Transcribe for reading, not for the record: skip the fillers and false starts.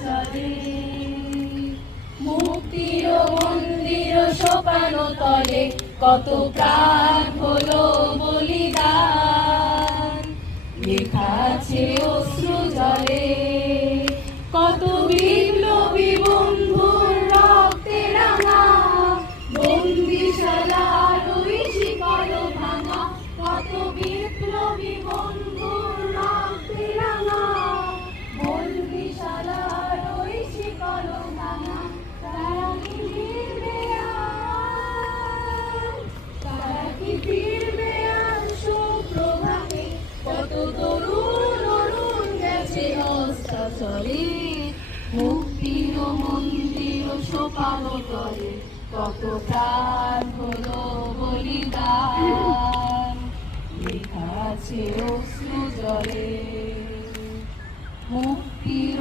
চলে। মুক্তির মন্দির সোপান তলে কত প্রাণ হলো বলিদান, লেখা আছে অশ্রু জলে। কত বিপ্লবী বন্ধুর রক্তে রাঙা বন্দিশালার ওই শিকল ভাঙা, কত বিপ্লবী বন্ধুর রক্তে রাঙা বন্দিশালার ওই শিকল ভাঙা। তারা কি ফিরবে আর, তারা কি ফিরবে আর সুপ্রভাতে? কত তরুণ অরুণ গেছে অস্তাচলে। মুক্তির মন্দির সোপান তলে কত প্রাণ হলো বলিদান, লেখা আছে অশ্রু জলে। মুক্তির